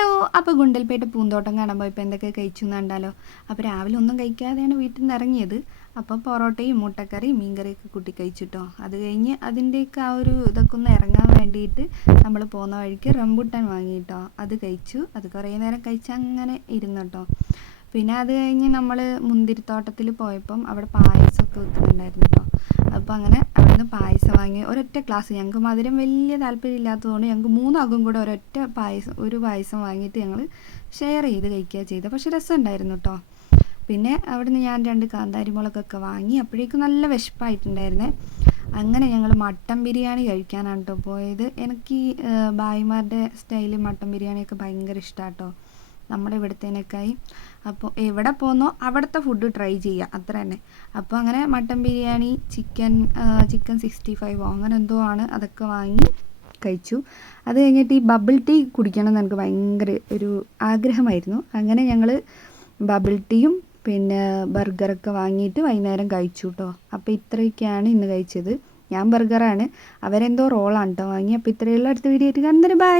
Hello, അപ്പോൾ ഗുണ്ടൽപേട്ട് പൂന്തോട്ടം കാണാൻ പോയപ്പോൾ എന്തൊക്കെ കഴിച്ചു എന്ന് കണ്ടാലോ. അപ്പോൾ രാവിലെ ഒന്നും കഴിക്കാതെയാണ് വീട്ടിൽ നിന്ന് ഇറങ്ങിയത്. അപ്പോൾ പൊറോട്ടയും മുട്ടക്കറിയും മീൻകറിയൊക്കെ കൂട്ടി കഴിച്ചിട്ടോ. അത് കഴിഞ്ഞ് അതിൻ്റെയൊക്കെ ആ ഒരു ഇതൊക്കെ ഒന്ന് ഇറങ്ങാൻ വേണ്ടിയിട്ട് നമ്മൾ പോകുന്ന വഴിക്ക് റംബൂട്ടാൻ വാങ്ങിയിട്ടോ. അത് കഴിച്ചു. അത് കുറേ നേരം കഴിച്ച് അങ്ങനെ ഇരുന്നു കേട്ടോ. പിന്നെ അത് കഴിഞ്ഞ് നമ്മൾ മുന്തിരിത്തോട്ടത്തിൽ പോയപ്പം അവിടെ പായസമൊക്കെ വെക്കുന്നുണ്ടായിരുന്നു കേട്ടോ. അപ്പോൾ അങ്ങനെ അവിടെ നിന്ന് പായസം വാങ്ങി ഒരൊറ്റ ഗ്ലാസ്. ഞങ്ങൾക്ക് മധുരം വലിയ താല്പര്യം ഇല്ലാത്തതുകൊണ്ട് ഞങ്ങൾക്ക് മൂന്നാൾക്കും കൂടെ ഒരു പായസം വാങ്ങിയിട്ട് ഞങ്ങൾ ഷെയർ ചെയ്ത് കഴിക്കുക ചെയ്തത്. പക്ഷെ രസമുണ്ടായിരുന്നു കേട്ടോ. പിന്നെ അവിടുന്ന് ഞാൻ 2 കാന്താരി മുളകൊക്കെ വാങ്ങി. അപ്പോഴേക്കും നല്ല വിശപ്പായിട്ടുണ്ടായിരുന്നേ. അങ്ങനെ ഞങ്ങൾ മട്ടൻ ബിരിയാണി കഴിക്കാനാണ് കേട്ടോ പോയത്. എനിക്ക് ഈ ഭായിമാരുടെ സ്റ്റൈല് മട്ടൻ ബിരിയാണിയൊക്കെ ഭയങ്കര ഇഷ്ടമാണ് കേട്ടോ, നമ്മുടെ ഇവിടുത്തേനൊക്കെയായി. അപ്പോൾ എവിടെ പോന്നോ അവിടുത്തെ ഫുഡ് ട്രൈ ചെയ്യുക, അത്ര തന്നെ. അപ്പോൾ അങ്ങനെ മട്ടൻ ബിരിയാണി, ചിക്കൻ 65 അങ്ങനെ എന്തോ ആണ്, അതൊക്കെ വാങ്ങി കഴിച്ചു. അത് കഴിഞ്ഞിട്ട് ഈ ബബിൾ ടീ കുടിക്കണം എന്ന് എനിക്ക് ഭയങ്കര ഒരു ആഗ്രഹമായിരുന്നു. അങ്ങനെ ഞങ്ങൾ ബബിൾ ടീയും പിന്നെ ബർഗറൊക്കെ വാങ്ങിയിട്ട് വൈകുന്നേരം കഴിച്ചു കേട്ടോ. അപ്പോൾ ഇത്രയൊക്കെയാണ് ഇന്ന് കഴിച്ചത്. ഞാൻ ബർഗറാണ്, അവരെന്തോ റോളാണ് കേട്ടോ വാങ്ങി. അപ്പോൾ ഇത്രയുള്ള അടുത്ത വീഡിയോ ആയിട്ട് കാണുന്നതിന് ബൈ.